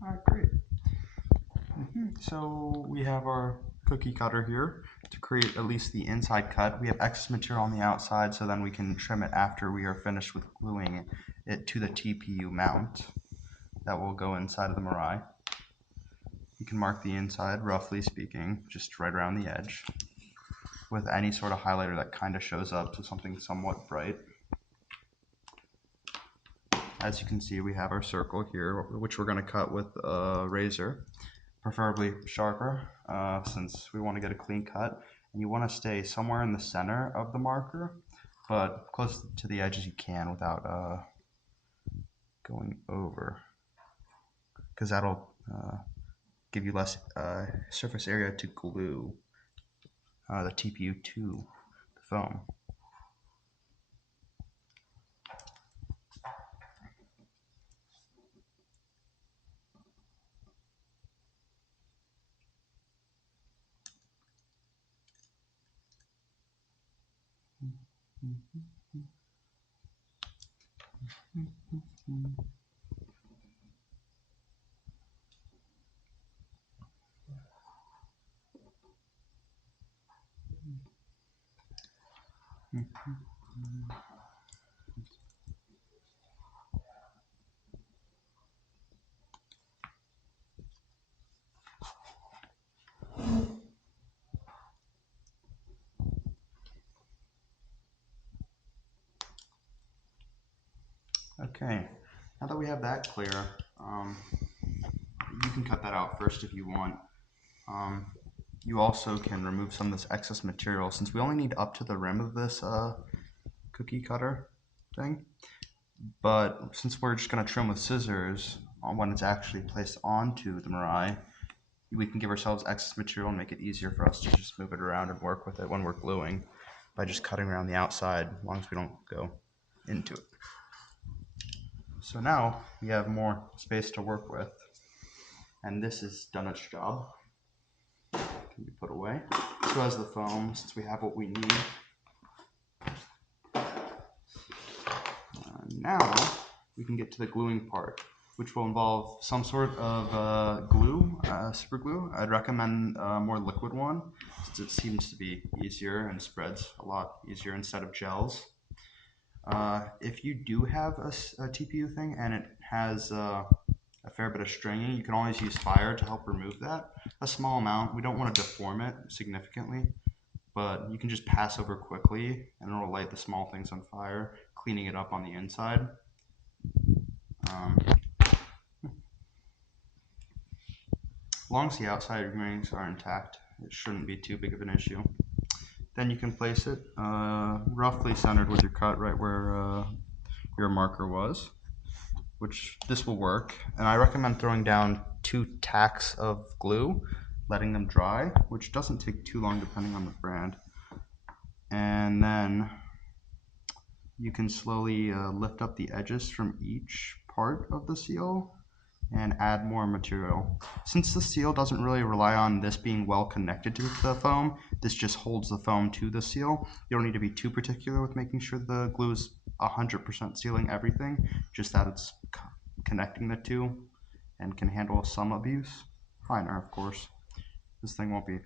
All right, great. So we have our cookie cutter here to create at least the inside cut. We have excess material on the outside, so then we can trim it after we are finished with gluing it to the TPU mount that will go inside of the MORI. You can mark the inside, roughly speaking, just right around the edge, with any sort of highlighter that kind of shows up to something somewhat bright. As you can see, we have our circle here, which we're going to cut with a razor, preferably sharper, since we want to get a clean cut. And you want to stay somewhere in the center of the marker, but close to the edge as you can without going over, because that'll give you less surface area to glue the TPU to the foam. Okay, now that we have that clear, you can cut that out first if you want. You also can remove some of this excess material, since we only need up to the rim of this cookie cutter thing. But since we're just going to trim with scissors when it's actually placed onto the MORI, we can give ourselves excess material and make it easier for us to just move it around and work with it when we're gluing by just cutting around the outside, as long as we don't go into it. So now we have more space to work with, and this has done its job. Can be put away. So as the foam, since we have what we need. Now we can get to the gluing part, which will involve some sort of glue, super glue. I'd recommend a more liquid one, since it seems to be easier and spreads a lot easier instead of gels. If you do have a TPU thing and it has a fair bit of stringing, you can always use fire to help remove that. A small amount. We don't want to deform it significantly, but you can just pass over quickly and it'll light the small things on fire, cleaning it up on the inside. As long as the outside rings are intact, it shouldn't be too big of an issue. Then you can place it roughly centered with your cut right where your marker was, which this will work. And I recommend throwing down 2 tacks of glue, letting them dry, which doesn't take too long depending on the brand. And then you can slowly lift up the edges from each part of the seal and add more material. Since the seal doesn't really rely on this being well connected to the foam, this just holds the foam to the seal. You don't need to be too particular with making sure the glue is 100% sealing everything, just that it's connecting the two and can handle some abuse. Minor, of course. This thing won't be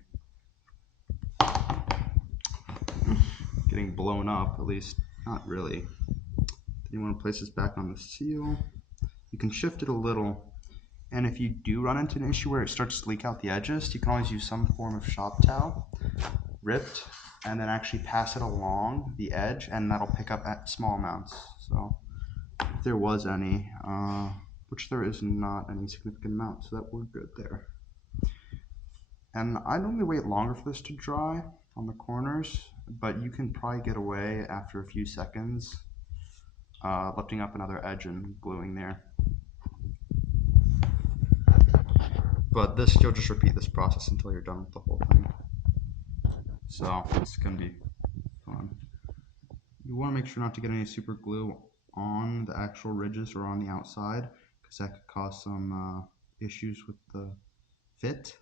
getting blown up, at least not really. Then you want to place this back on the seal. You can shift it a little, and if you do run into an issue where it starts to leak out the edges, you can always use some form of shop towel, ripped, and then actually pass it along the edge, and that'll pick up at small amounts. So if there was any, which there is not any significant amount, so that we're good there. And I normally wait longer for this to dry on the corners, but you can probably get away after a few seconds lifting up another edge and gluing there. But this, you'll just repeat this process until you're done with the whole thing. So it's gonna be fun. You want to make sure not to get any super glue on the actual ridges or on the outside, because that could cause some issues with the fit,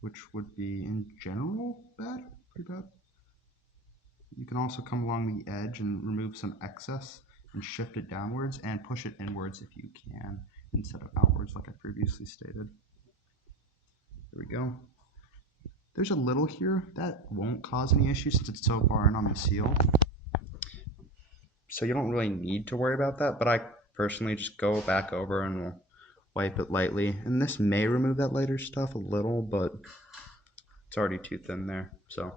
which would be in general bad, pretty bad. You can also come along the edge and remove some excess and shift it downwards and push it inwards if you can, instead of outwards like I previously stated. There we go. There's a little here that won't cause any issues since it's so far in on the seal. So you don't really need to worry about that, but I personally just go back over and we'll wipe it lightly. And this may remove that lighter stuff a little, but it's already too thin there. So,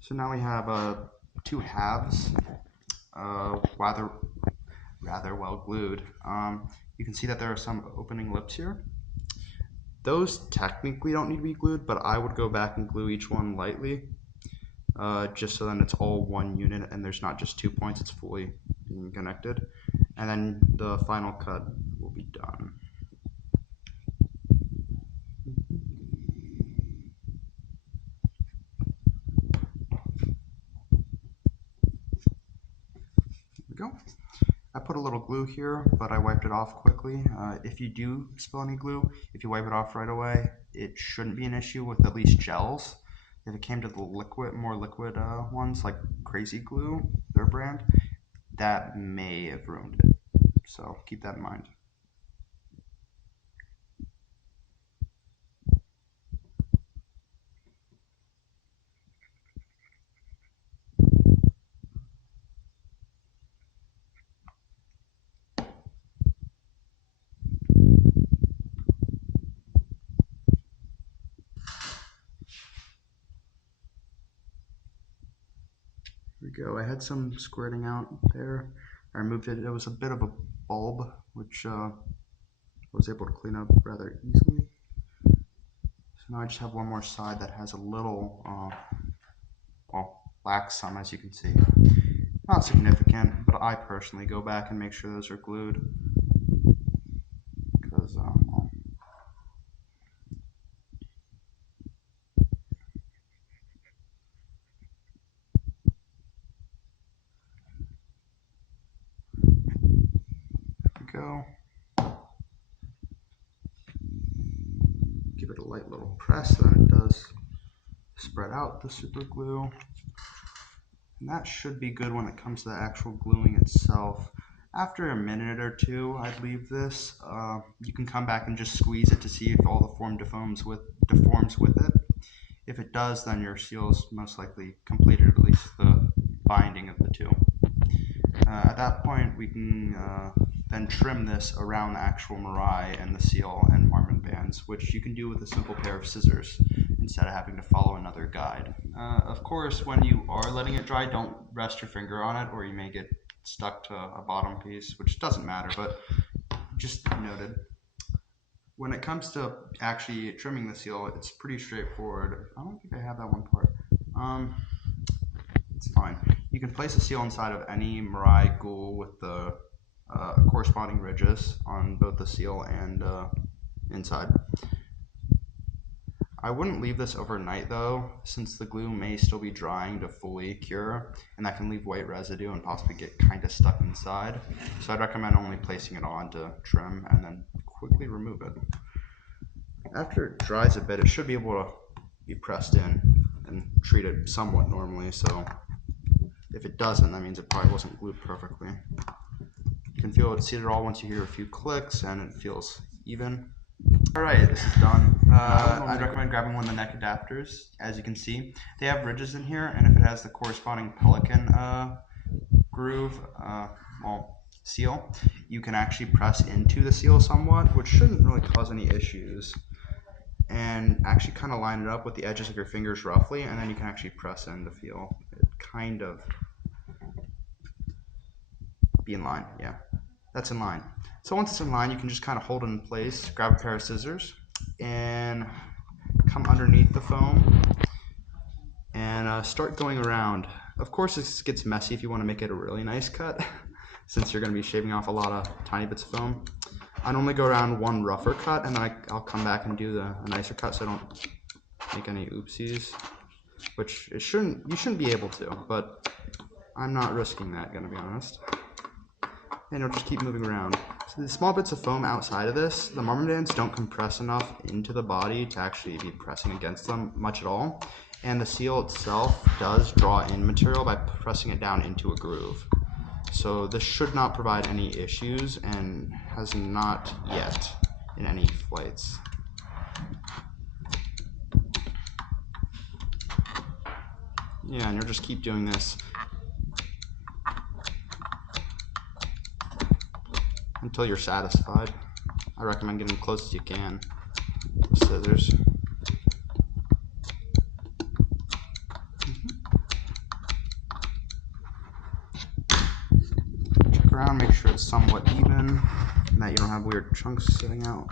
so now we have two halves, rather well glued. You can see that there are some opening lips here. Those technically don't need to be glued, but I would go back and glue each one lightly, just so then it's all one unit and there's not just 2 points, it's fully being connected. And then the final cut will be done. There we go. I put a little glue here, but I wiped it off quickly. If you do spill any glue, if you wipe it off right away, it shouldn't be an issue with at least gels. If it came to the more liquid ones, like Crazy Glue, their brand, that may have ruined it. So keep that in mind. There we go. I had some squirting out there. I removed it. It was a bit of a bulb, which I was able to clean up rather easily. So now I just have one more side that has a little, well, lacks some, as you can see. Not significant, but I personally go back and make sure those are glued. Because, well, go. Give it a light little press, then it does spread out the super glue. And that should be good when it comes to the actual gluing itself. After a minute or two, I'd leave this. You can come back and just squeeze it to see if all the form deforms with it. If it does, then your seal is most likely completed, at least the binding of the two. At that point, we can then trim this around the actual MOROI and the seal and marmot bands, which you can do with a simple pair of scissors instead of having to follow another guide. Of course, when you are letting it dry, don't rest your finger on it or you may get stuck to a bottom piece, which doesn't matter, but just noted. When it comes to actually trimming the seal, it's pretty straightforward. I don't think I have that one part. It's fine. You can place a seal inside of any MOROI ghoul with the corresponding ridges on both the seal and inside. I wouldn't leave this overnight though, since the glue may still be drying to fully cure, and that can leave white residue and possibly get kind of stuck inside. So I'd recommend only placing it on to trim and then quickly remove it. After it dries a bit, it should be able to be pressed in and treated somewhat normally, so if it doesn't, that means it probably wasn't glued perfectly. You can see it all once you hear a few clicks and it feels even. Alright, this is done. I'd recommend grabbing one of the neck adapters. As you can see, they have ridges in here, and if it has the corresponding pelican groove, seal, you can actually press into the seal somewhat, which shouldn't really cause any issues. And actually kind of line it up with the edges of your fingers roughly, and then you can actually press in to feel it kind of be in line. Yeah, that's in line. So once it's in line, you can just kind of hold it in place, grab a pair of scissors, and come underneath the foam and start going around. Of course, this gets messy if you want to make it a really nice cut, since you're going to be shaving off a lot of tiny bits of foam. I normally go around one rougher cut, and then I'll come back and do a nicer cut so I don't make any oopsies, which you shouldn't be able to, but I'm not risking that, gonna be honest. And you'll just keep moving around. So the small bits of foam outside of this, the marmot bands don't compress enough into the body to actually be pressing against them much at all. And the seal itself does draw in material by pressing it down into a groove. So this should not provide any issues and has not yet in any flights. Yeah, and you'll just keep doing this until you're satisfied. I recommend getting as close as you can with scissors. Check around, make sure it's somewhat even, and that you don't have weird chunks sitting out.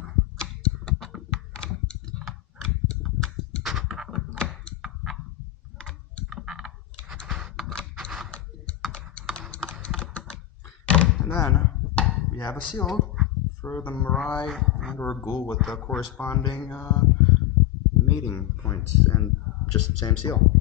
And then we have a seal for the morai and or ghoul with the corresponding mating points, and just the same seal.